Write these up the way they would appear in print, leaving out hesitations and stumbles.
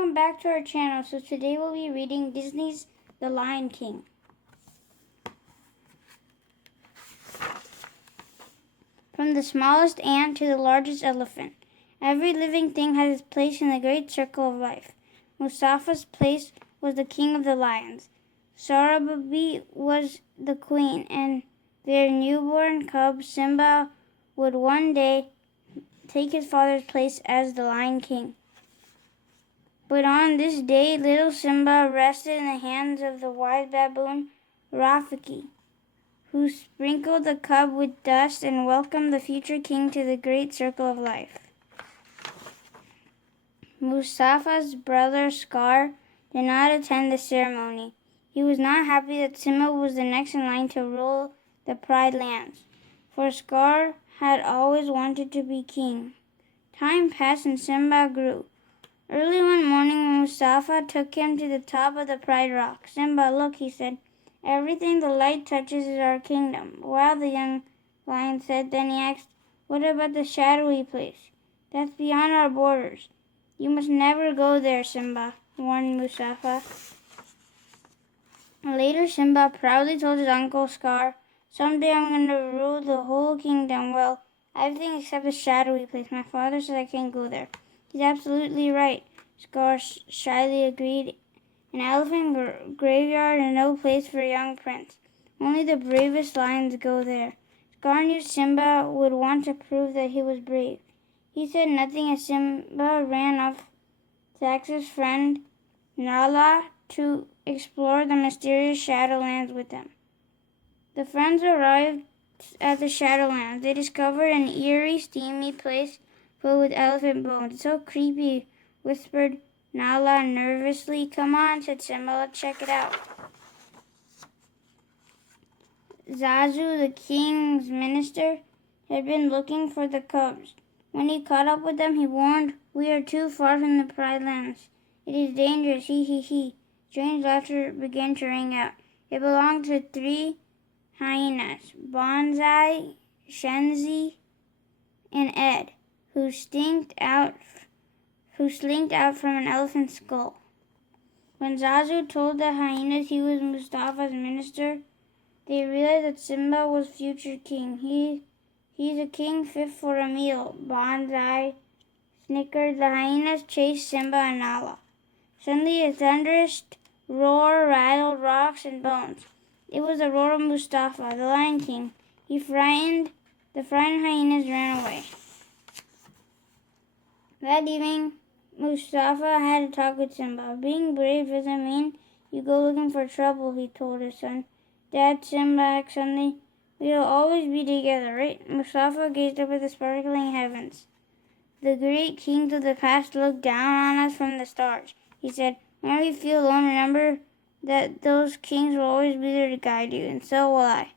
welcome back to our channel. So today we'll be reading Disney's The Lion King. From the smallest ant to the largest elephant, every living thing has its place in the great circle of life. Mustafa's place was the king of the lions. Sarababi was the queen, and their newborn cub Simba would one day take his father's place as the Lion King. But on this day, little Simba rested in the hands of the wise baboon Rafiki, who sprinkled the cub with dust and welcomed the future king to the great circle of life. Mustafa's brother Scar did not attend the ceremony. He was not happy that Simba was the next in line to rule the Pride Lands, for Scar had always wanted to be king. Time passed and Simba grew. Early one morning, Mustafa took him to the top of the Pride Rock. "Simba, look," he said. "Everything the light touches is our kingdom." "Wow," the young lion said. Then he asked, "What about the shadowy place? That's beyond our borders." "You must never go there, Simba," warned Mustafa. Later, Simba proudly told his uncle Scar, "Someday I'm going to rule the whole kingdom. Well, everything except the shadowy place. My father says I can't go there." "He's absolutely right," Scar shyly agreed. "An elephant graveyard is no place for a young prince. Only the bravest lions go there." Scar knew Simba would want to prove that he was brave. He said nothing as Simba ran off to ask his friend Nala to explore the mysterious Shadowlands with them. The friends arrived at the Shadowlands. They discovered an eerie, steamy place filled with elephant bones. "It's so creepy," whispered Nala nervously. "Come on," said Simba, "let's check it out." Zazu, the king's minister, had been looking for the cubs. When he caught up with them, he warned, "We are too far from the Pride Lands. It is dangerous, he, he, he." Strange laughter began to ring out. It belonged to 3 hyenas, Bonsai, Shenzi, and Ed, who slinked out from an elephant's skull. When Zazu told the hyenas he was Mustafa's minister, they realized that Simba was future king. He's a king fit for a meal, Bonsai snickered. The hyenas chased Simba and Nala. Suddenly a thunderous roar rattled rocks and bones. It was the roar of Mustafa, the Lion King. The frightened hyenas ran away. That evening, Mustafa had a talk with Simba. "Being brave doesn't mean you go looking for trouble," he told his son. "Dad," Simba asked suddenly, "we'll always be together, right?" Mustafa gazed up at the sparkling heavens. "The great kings of the past looked down on us from the stars," he said. "Whenever you feel alone, remember that those kings will always be there to guide you, and so will I."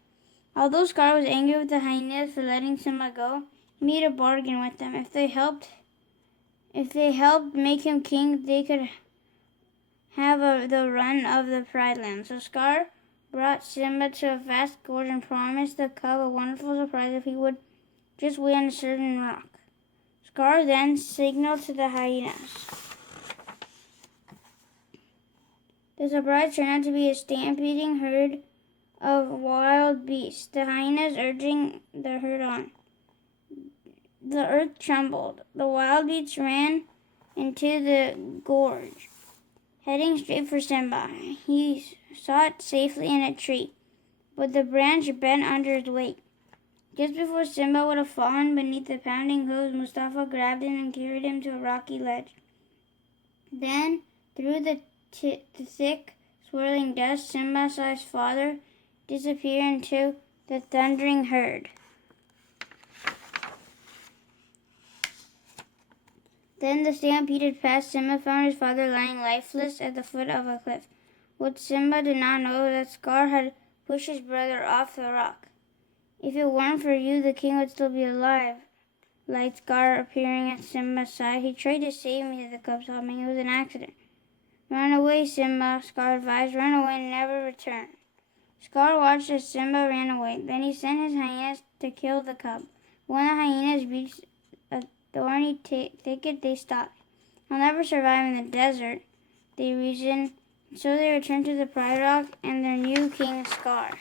Although Scar was angry with the hyenas for letting Simba go, he made a bargain with them. If they helped make him king, they could have the run of the Pride Land. So Scar brought Simba to a vast gorge and promised the cub a wonderful surprise if he would just wait on a certain rock. Scar then signaled to the hyenas. The surprise turned out to be a stampeding herd of wild beasts, the hyenas urging the herd on. The earth trembled. The wild beasts ran into the gorge, heading straight for Simba. He sat safely in a tree, but the branch bent under his weight. Just before Simba would have fallen beneath the pounding hooves, Mustafa grabbed him and carried him to a rocky ledge. Then, through the thick, swirling dust, Simba saw his father disappear into the thundering herd. Then the stampede had passed. Simba found his father lying lifeless at the foot of a cliff. What Simba did not know was that Scar had pushed his brother off the rock. "If it weren't for you, the king would still be alive," light Scar appearing at Simba's side. "He tried to save me," said the cub, sobbing. "It was an accident." "Run away, Simba," Scar advised. "Run away and never return." Scar watched as Simba ran away. Then he sent his hyenas to kill the cub. When the hyenas reached a thorny thicket, they stopped. I'll never survive in the desert, they reasoned. So they returned to the Pride Rock and their new king, Scar.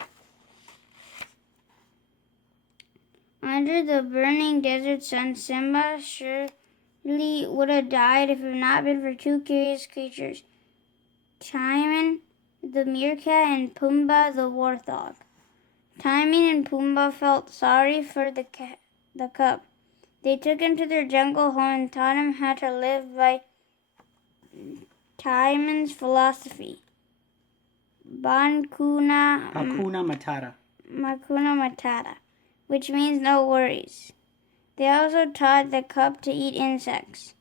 Under the burning desert sun, Simba surely would have died if it had not been for two curious creatures, Timon the meerkat and Pumbaa the warthog. Timon and Pumbaa felt sorry for the cub. They took him to their jungle home and taught him how to live by Timon's philosophy. Hakuna Matata, which means no worries. They also taught the cub to eat insects.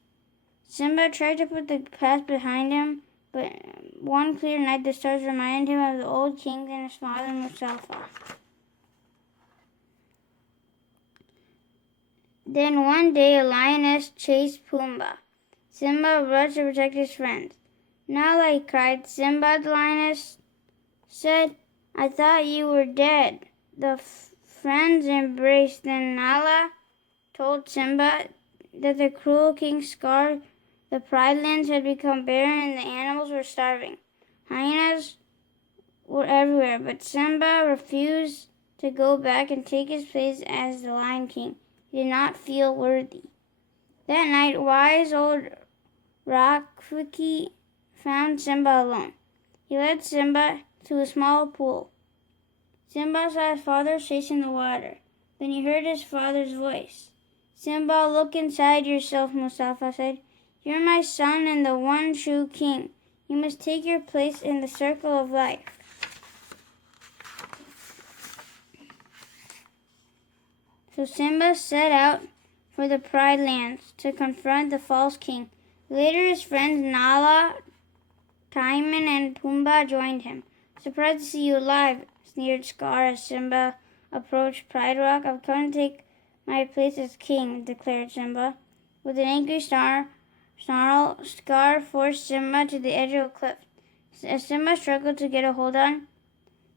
Simba tried to put the past behind him, but one clear night the stars reminded him of the old king and his father Mustafa. Then one day a lioness chased Pumbaa. Simba rushed to protect his friends. Nala, cried. Simba, the lioness said, I thought you were dead. The friends embraced. Then Nala told Simba that the cruel King Scar, the Pride Lands had become barren and the animals were starving. Hyenas were everywhere, but Simba refused to go back and take his place as the Lion King. He did not feel worthy. That night, wise old Rafiki found Simba alone. He led Simba to a small pool. Simba saw his father chasing the water. Then he heard his father's voice. Simba, look inside yourself, Mustafa said. You're my son and the one true king. You must take your place in the circle of life. So Simba set out for the Pride Lands to confront the false king. Later his friends Nala, Timon, and Pumbaa joined him. Surprised to see you alive, sneered Scar as Simba approached Pride Rock. I've come to take my place as king, declared Simba. With an angry snarl, Scar forced Simba to the edge of a cliff. As Simba struggled to get a hold on,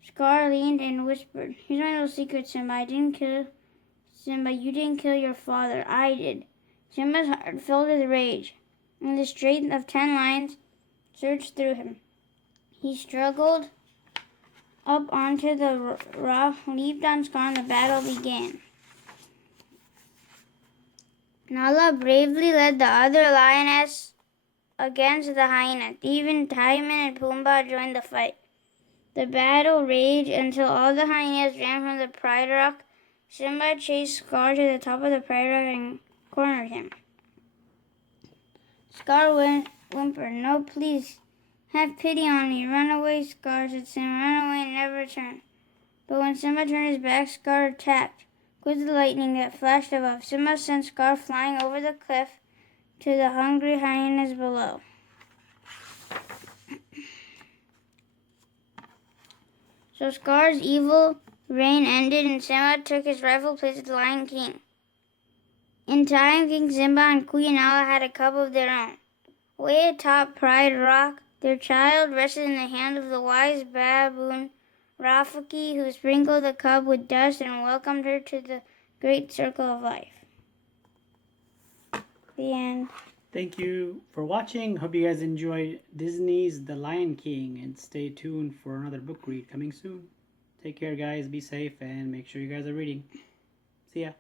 Scar leaned and whispered, Here's my little secret, Simba. You didn't kill your father. I did. Simba's heart filled with rage, and the strength of 10 lions surged through him. He struggled up onto the rock, leaped on Scar, and the battle began. Nala bravely led the other lioness against the hyena. Even Timon and Pumbaa joined the fight. The battle raged until all the hyenas ran from the Pride Rock. Simba chased Scar to the top of the Pride Rock and cornered him. Scar whimpered, No, please, have pity on me. Run away, Scar, said Simba. Run away and never return. But when Simba turned his back, Scar attacked. Quick as the lightning that flashed above, Simba sent Scar flying over the cliff to the hungry hyenas below. So Scar's evil reign ended, and Simba took his rightful place as the Lion King. In time, King Simba and Queen Nala had a cub of their own. Way atop Pride Rock, their child rested in the hand of the wise baboon Rafiki, who sprinkled the cub with dust and welcomed her to the great circle of life. The end. Thank you for watching. Hope you guys enjoyed Disney's The Lion King, and stay tuned for another book read coming soon. Take care, guys. Be safe and make sure you guys are reading. See ya.